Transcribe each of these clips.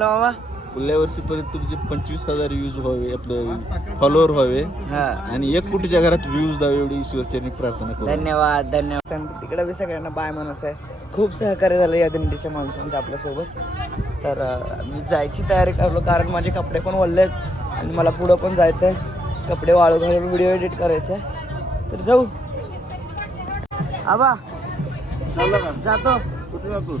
म्हणलं बाबा? पुढल्या वर्षीपर्यंत तुमचे 25,000 व्ह्यूज व्हावे, आपले फॉलोअर व्हावे हा आणि 1 कोटीच्या घरात व्ह्यूज द्यावे एवढी ईश्वरचरणी प्रार्थना करू. धन्यवाद धन्यवाद. तिकडे बी सगळ्यांना बाय म्हणायचं आहे. खूप सहकार्य झालं या दिंडीच्या माणसांचं आपल्यासोबत. तर मी जायची तयारी करलो कारण माझे कपडे पण ओढले आहेत आणि मला पुढं पण जायचं आहे. कपडे वाळू घालून व्हिडिओ एडिट करायचं आहे. तर जाऊ आबा. जातो. कुठे जातो?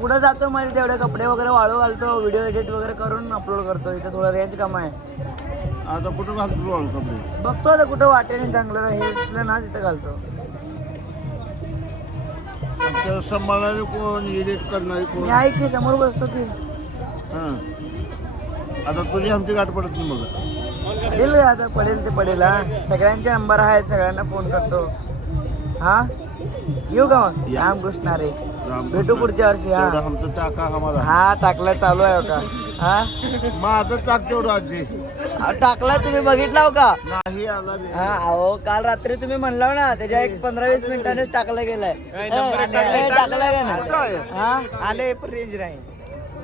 पुढे जातो म्हणजे तेवढे कपडे वगैरे वाळू घालतो, व्हिडिओ एडिट वगैरे करून अपलोड करतो. इथं थोडं रेंज कम आहे. आता कुठं घालतो वाळू कपडे? बघतो आता कुठं वाटेने चांगलं हे असलं ना तिथं घालतो. सांभाळणारे कोण, एडिट करणारे कोण? मी आहे की समोर बसतो की. हां, आता तुझी आमची गाठ पडत नाही मग. पडेल आता, पडेल ते पडेल. हा सगळ्यांचे नंबर आहेत, सगळ्यांना फोन करतो. हा येऊ का मग? रामकृष्ण रे, भेटू पुढच्या वर्षी. हा आमचं टाका आम्हाला. हा टाकला चालू आहे का? हा माझं टाक तेवढं आधी. टाकला तुम्ही बघितला का? नाही आला रे. हा अहो काल रात्री तुम्ही म्हणला ना त्याच्या एक 15-20 मिनिटांनीच टाकलं गेलाय. टाकला का नाही? हा आले पण रेंज नाही.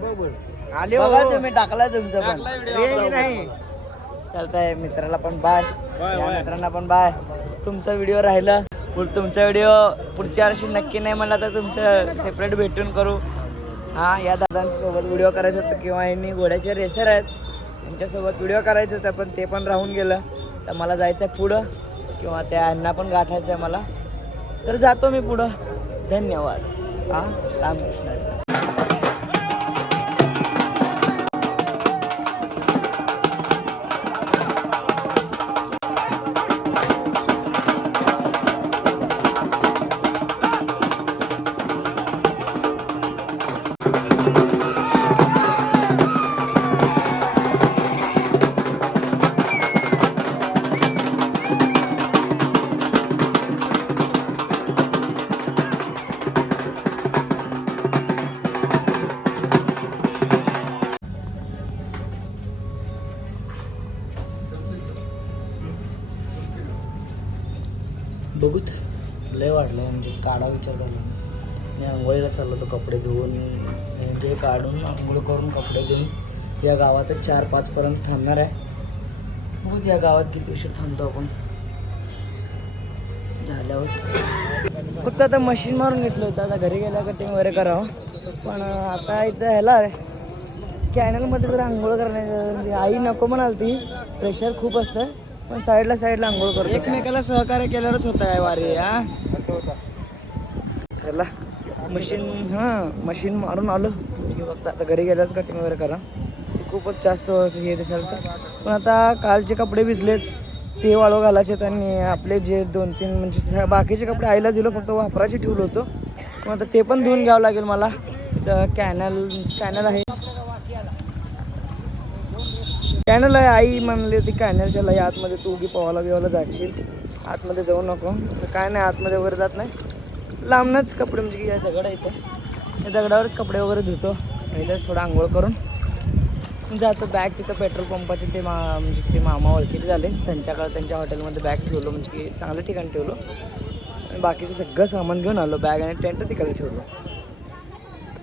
बरोबर आले बघा तुम्ही टाकला तुमचं पण रेंज नाही. चालतंय. मित्राला पण बाय, या मित्रांना पण बाय. तुमचा व्हिडिओ राहिला, तुमचा व्हिडिओ पुढच्या वर्षी नक्की नाही म्हणला तर तुमचं सेपरेट भेटून करू. हा या दादांसोबत व्हिडिओ करायचा होता किंवा यांनी घोड्याचे रेसर आहेत त्यांच्यासोबत व्हिडिओ करायचं होतं पण ते पण राहून गेलं. तर मला जायचं आहे पुढं किंवा त्या यांना पण गाठायचं आहे मला. तर जातो मी पुढं. धन्यवाद. हा रामकृष्ण. बघूत लय वाढलं म्हणजे काढा विचार करला. मी आंघोळीला चाललो होतो कपडे धुवून म्हणजे काढून आंघोळ करून कपडे धुवून या गावातच 4-5 पर्यंत थांबणार आहे. बघूत या गावात किती उशीर थांबतो आपण. झाल्यावर फक्त आता मशीन मारून घेतलं होतं. आता घरी गेल्या कटिंग वगैरे करावं. पण आता इथं ह्याला कॅनलमध्ये जर आंघोळ करण्याची आई नको म्हणाल ती, प्रेशर खूप असतं. पण साईडला आंघोळ करतो. एकमेकाला सहकार्य केल्यावरच होत आहे वारी. हा असं होतं. चला मशीन मारून आलो की फक्त आता घरी गेल्याच कटिंग वगैरे करा. खूपच जास्त हे दिसाल तर. पण आता कालचे कपडे भिजलेत ते वाळू घालायचे आणि आपले जे 2-3 म्हणजे बाकीचे कपडे आईला दिलो फक्त वापरायचे ठेवलं होतं. मग आता ते पण धुवून घ्यावं लागेल मला. तिथं कॅनल आहे. कॅनल आहे. आई म्हणली होती कॅनलच्या लई आतमध्ये तू उगी पोहायला जायची, आतमध्ये जाऊ नको. काय नाही आतमध्ये वगैरे जात नाही. लांबनच कपडे म्हणजे की या दगड आहे इथे, त्या दगडावरच कपडे वगैरे धुतो. पहिलेच थोडं आंघोळ करून जातो. बॅग तिथं पेट्रोल पंपाचे ते म्हणजे ते मामा ओळखीचे झाले त्यांच्याकडे, त्यांच्या हॉटेलमध्ये बॅग ठेवलो म्हणजे की चांगल्या ठिकाणी ठेवलो. आणि बाकीचं सगळं सामान घेऊन आलो. बॅग आणि टेंट तिकडे ठेवलो.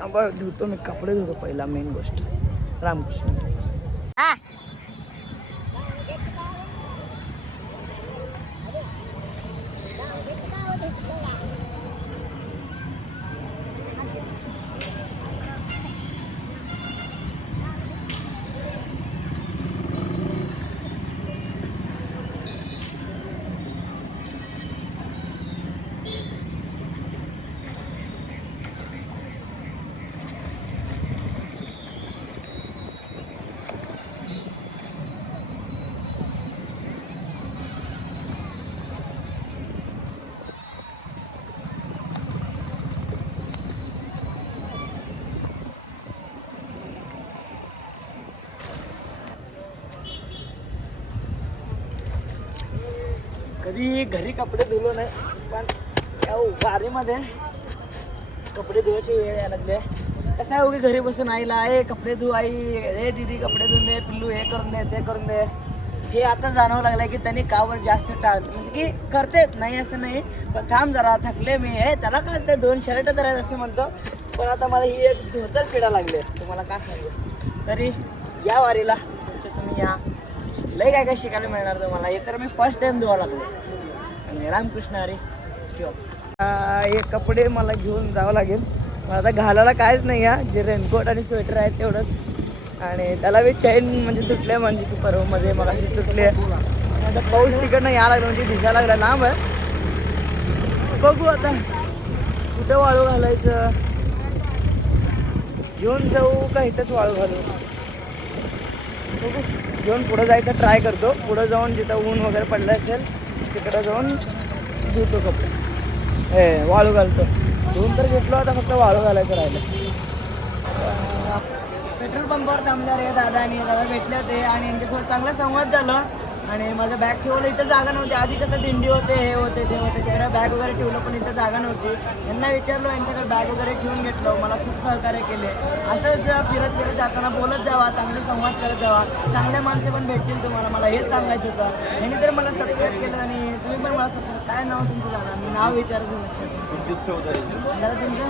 आंबा धुतो मी कपडे धुतो पहिला मेन गोष्ट. रामकृष्ण. कधी घरी कपडे धुलो नाही पण या वारीमध्ये कपडे धुवायची वेळ यायला लागली. कसं आहे उगी घरी बसून आईला कपडे धु आई, दीदी कपडे धुवून दे, पिल्लू हे करून दे ते करून दे. हे आता जाणवं लागलंय की त्यांनी कावर जास्त टाळत, म्हणजे की करतेत नाही असं नाही, पण थांब जरा थकले मी आहे, त्याला काय असते 2 शर्ट तर आहेत असं म्हणतो, पण आता मला ही एक धोतर पिढा लागले, तुम्हाला काय सांगू. तरी या वारीला तुम्ही या, लय काय काय शिकायला मिळणार तुम्हाला. हे तर मी फर्स्ट टाइम धुवा लागलो. आणि रामकृष्ण हरी ठेव. हे कपडे मला घेऊन जावं लागेल. मला आता घालायला काहीच नाही आहे, जे रेनकोट आणि स्वेटर आहे तेवढंच. आणि त्याला बी चैन म्हणजे तुटले, म्हणजे ती परवमध्ये मला अशी तुटली आहे. आता पाऊस तिकडनं यायला लागला, म्हणजे दिसायला लागला लांब आहे. बघू आता कुठे वाळू घालायचं, घेऊन जाऊ का इथंच वाळू घालू. बघू, घेऊन पुढं जायचं ट्राय करतो. पुढं जाऊन जिथं ऊन वगैरे पडलं असेल तिकडं जाऊन धुतो कपडे, वाळू घालतो. धुवून तर घेतलो, आता फक्त वाळू घालायचं राहिलं. पेट्रोल पंपावर थांबले रे दादा भेटले होते आणि यांच्यासोबत चांगला संवाद झाला. आणि माझं बॅग ठेवलं इथं जागा नव्हती. आधी कसं दिंडी होते, हे होते ते होते, तिकडे बॅग वगैरे ठेवलं पण इथं जागा नव्हती. यांना विचारलो, यांच्याकडे बॅग वगैरे ठेवून घेतलं. मला खूप सहकार्य केले. असंच फिरत फिरत जाताना बोलत जावा, चांगले संवाद करत जावा, चांगले माणसे पण भेटतील तुम्हाला. मला हेच सांगायचं होतं. यांनी तर मला सबस्क्राईब केलं आणि तुम्ही पण मला सबस्क्राईब. काय नाव तुमचं जाणार, मी नाव विचारतो लक्षात दादा तुमचं.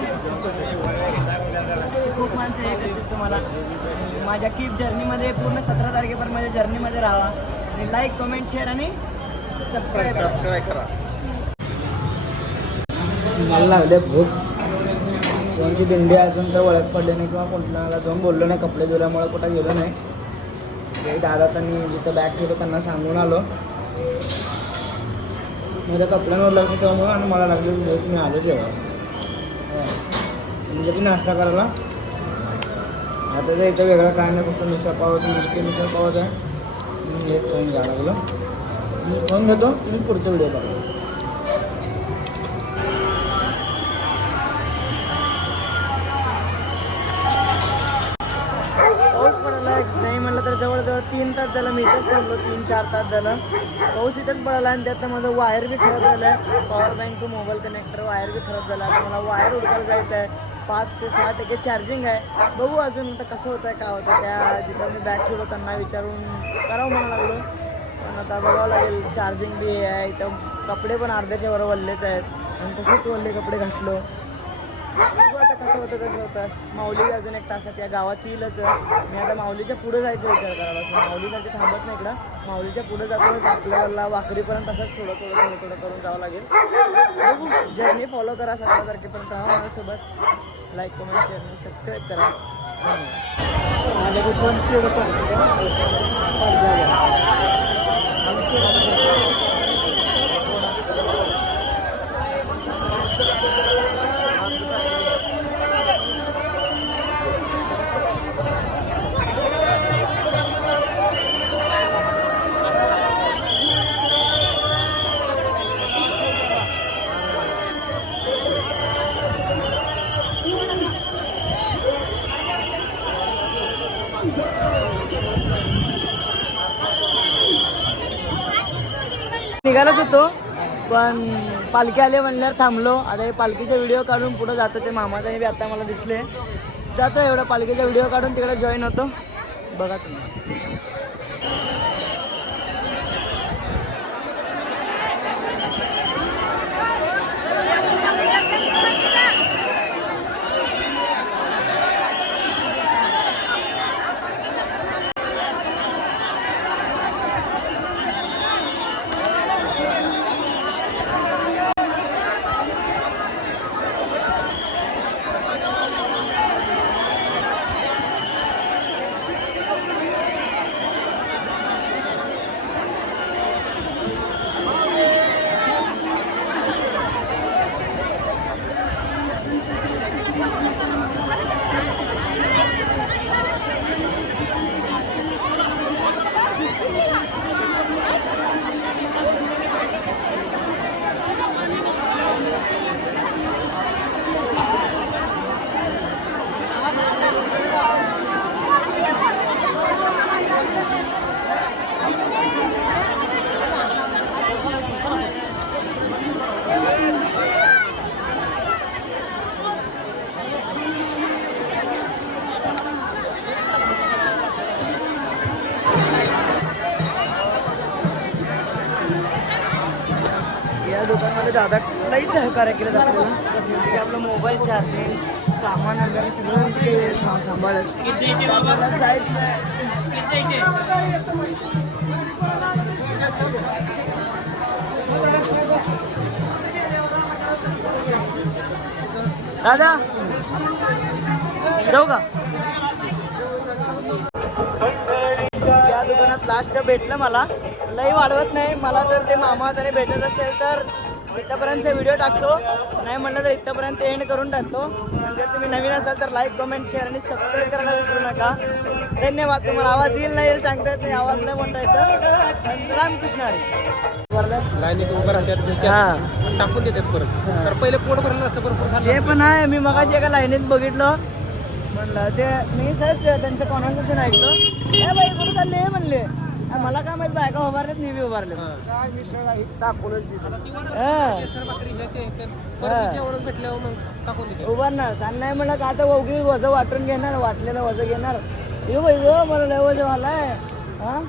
खूप माणसं हे करतील तुम्हाला. माझ्या कीप जर्नीमध्ये पूर्ण 17 तारखेपर्यंत माझ्या जर्नीमध्ये राहा आणि लाईक कमेंट शेअर आणि सबस्क्राईब करा. मला लागले भूक. कोणची दिंडी अजून तर ओळख पडली नाही किंवा कोणाला जाऊन बोललो नाही. कपडे धुल्यामुळे कुठं गेलो नाही. ते दादा त्यांनी जिथं बॅग ठेवलं त्यांना सांगून आलो. माझ्या कपड्यांवर लक्ष ठेवलं आणि मला लागली भूक. मी आलो जेव्हा म्हणजे की नाश्ता करायला. आता तर इथं वेगळं काय नाही, फक्त मिसळ पावचं मिसळ पावचं आहे. हेच खाऊन घ्यावं लागलं. मी खाऊन घेतो, तुम्ही पुढचा व्हिडिओ बघा. पाऊस पडायला नाही म्हटलं तर जवळजवळ 3 तास झालं. मी इथंच थांबलो, 3-4 तास झालं. पाऊस इथंच पडायला आणि त्यात माझं वायर बी खराब झालं आहे. Power bank to mobile connector wire बी खराब झाला. आता मला वायर उडकायला जायचं आहे. 5 ते 6% चार्जिंग आहे. बघू अजून आता कसं होतं आहे, काय होतं. त्या जिथं मी बॅग ठेवलो त्यांना विचारून करावं म्हणा लागलो. पण आता बघावं लागेल. चार्जिंग बी आहे इथं. कपडे पण अर्ध्याच्या वर वल्लेच आहेत आणि तसेच वल्ले कपडे घातलो. बघू आता कसं होतं. माऊली अजून 1 तासात या गावात येईलच. मी आता माऊलीच्या पुढे जायचा विचार करायला. असं माऊलीसाठी थांबत नाही इकडं. माऊलीच्या पुढे जातो, आपल्याला वाकरीपर्यंत तसंच थोडं करून जावं लागेल. बघू, जर्नी फॉलो करा. 17 तारखेपर्यंत राहा माझ्यासोबत. लाईक कमेंट शेअर आणि सबस्क्राईब करा. निघालच होतो पण पालखी आले म्हणल्यावर थांबलो. आता हे पालखीचा व्हिडिओ काढून पुढे जातो. ते मामाचाही बी आता मला दिसले. जातो एवढा पालखीचा व्हिडिओ काढून तिकडे जॉईन होतो. बघा तुम्ही. दादा लई सहकार्य केलं आपल्याला की आपलं मोबाईल चार्जिंग सामान वगैरे सगळं ते सांभाळत आपल्याला जायचं दादा जाऊ का या दुकानात लास्ट भेटलं मला लई वाढवत नाही मला जर ते मामा तरी भेटत असेल तर इथपर्यंतचा व्हिडिओ टाकतो नाही म्हणलं तर इथपर्यंत एंड करून टाकतो जर तुम्ही नवीन असाल तर लाईक कमेंट शेअर आणि सबस्क्राईब करायला विसरू नका धन्यवाद तुम्हाला आवाज येईल नाही येईल सांगता येत नाही आवाज नाही म्हणता येतं रामकृष्ण हरी लाईनीत उभं राहतात हां टाकून देतात परत तर पहिले पोट भरलं असतं भरपूर ते पण आहे मी मगाशी एका लाईनीत बघितलं म्हणलं ते मी सहज त्यांचं कॉन्व्हर्सेशन ऐकलं ए बाई कुठं चालले म्हणले मला काय माहित बायका उभारलेत मी बी उभारले काय मिसळ टाकूनच भेटल्यावर मग टाकून देते उभारणार त्यांना नाही म्हणलं का आता वगैरे वजं वाटून घेणार वाटलेलं वजं घेणार ये बाई गो मला लय वजं झालाय हां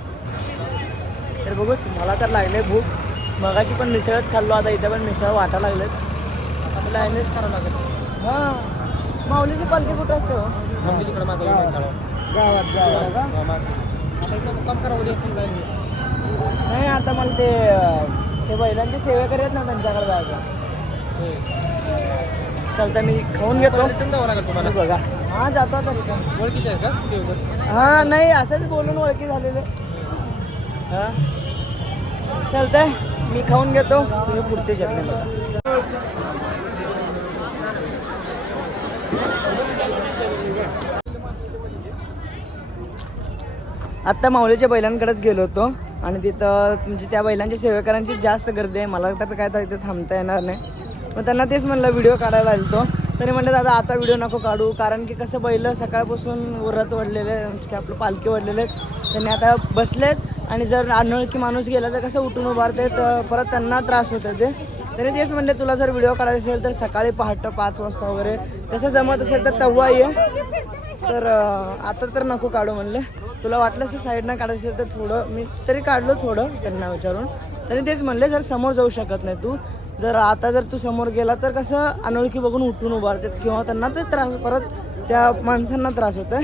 तर बघू मला तर लागले भूक मगाशी पण मिसळच खाल्लो आता इथं पण मिसळ वाटा लागलेत आता लाईनीच करावं लागेल हां माऊलीची पालखी कुठं असते हो तिकडे माझं गावात गावात आता इथं काम करावं देत नाही आता मला ते बैलांची सेवा करत ना त्यांच्याकडे जायचं चालतं मी खाऊन घेतो जावं लागेल तुम्हाला बघा हां जातो आता रिटर्न ओळखीचे आहे का हां नाही असंच बोलून ओळखी झालेले हां चालतंय मी खाऊन घेतो तुम्ही पुढचे चटणी बघा आत्ता माऊलीच्या बैलांकडेच गेलो होतो आणि तिथं म्हणजे त्या बैलांच्या सेवेकरांची जास्त गर्दी आहे मला तर काय तर इथं थांबता येणार नाही मग त्यांना तेच म्हणलं व्हिडिओ काढायला आलो तो तरी म्हणलं दादा आता व्हिडिओ नको काढू कारण की कसं बैल सकाळपासून व्रत वाढलेले म्हणजे की आपलं पालखी वाढलेले त्यांनी आता बसलेत आणि जर अनोळखी माणूस गेला तर कसं उठून उभारते तर परत त्यांना त्रास होतं ते तरी तेच म्हणले तुला जर व्हिडिओ काढायचा असेल तर सकाळी पहाटे 5 वाजता वगैरे तसं जमत असेल तर तेव्हा ये तर आता तर नको काढू म्हणले तुला वाटलं असं साईडनं काढायचं असेल तर थोडं मी तरी काढलो थोडं त्यांना विचारून तरी तेच म्हणले जर समोर जाऊ शकत नाही तू जर आता जर तू समोर गेला तर कसं अनोळखी बघून उठून उभारतात किंवा त्यांना ते त्रास परत त्या माणसांना त्रास होतो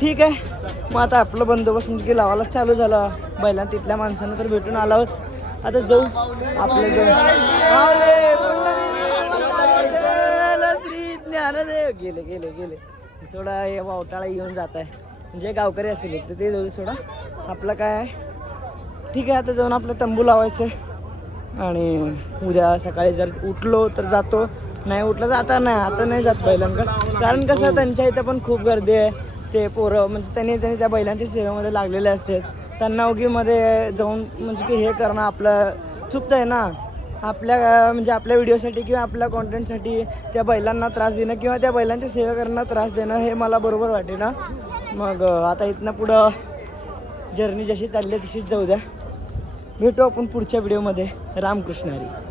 ठीक आहे मग आता आपलं बंदोबस्त म्हणजे लावायला चालू झालं बैलांना तिथल्या माणसांना तर भेटून आलाच आता जाऊ आपलं श्री ज्ञानदेव गेले गेले गेले थोडा हे वावटाळा येऊन जात आहे म्हणजे गावकरी असतील तर ते जाऊ सोडा आपलं काय आहे ठीक आहे आता जाऊन आपलं तंबू लावायचं आहे आणि उद्या सकाळी जर उठलो तर जातो नाही उठलं तर आता नाही जात बैलांकडं कारण कसं त्यांच्या इथं पण खूप गर्दी आहे ते पोरं म्हणजे त्यांनी त्या बैलांच्या सेवेमध्ये लागलेले असतात त्यांना उगीमध्ये जाऊन म्हणजे की हे करणं आपलं चुकतं आहे ना आपल्या म्हणजे आपल्या व्हिडिओसाठी किंवा आपल्या कॉन्टेंटसाठी त्या बैलांना त्रास देणं किंवा त्या बैलांच्या सेवा करणं त्रास देणं हे मला बरोबर वाटे ना मग आता इथनं पुढं जर्नी जशी चालली तशीच जाऊ द्या भेटू आपण पुढच्या व्हिडिओमध्ये रामकृष्ण हरी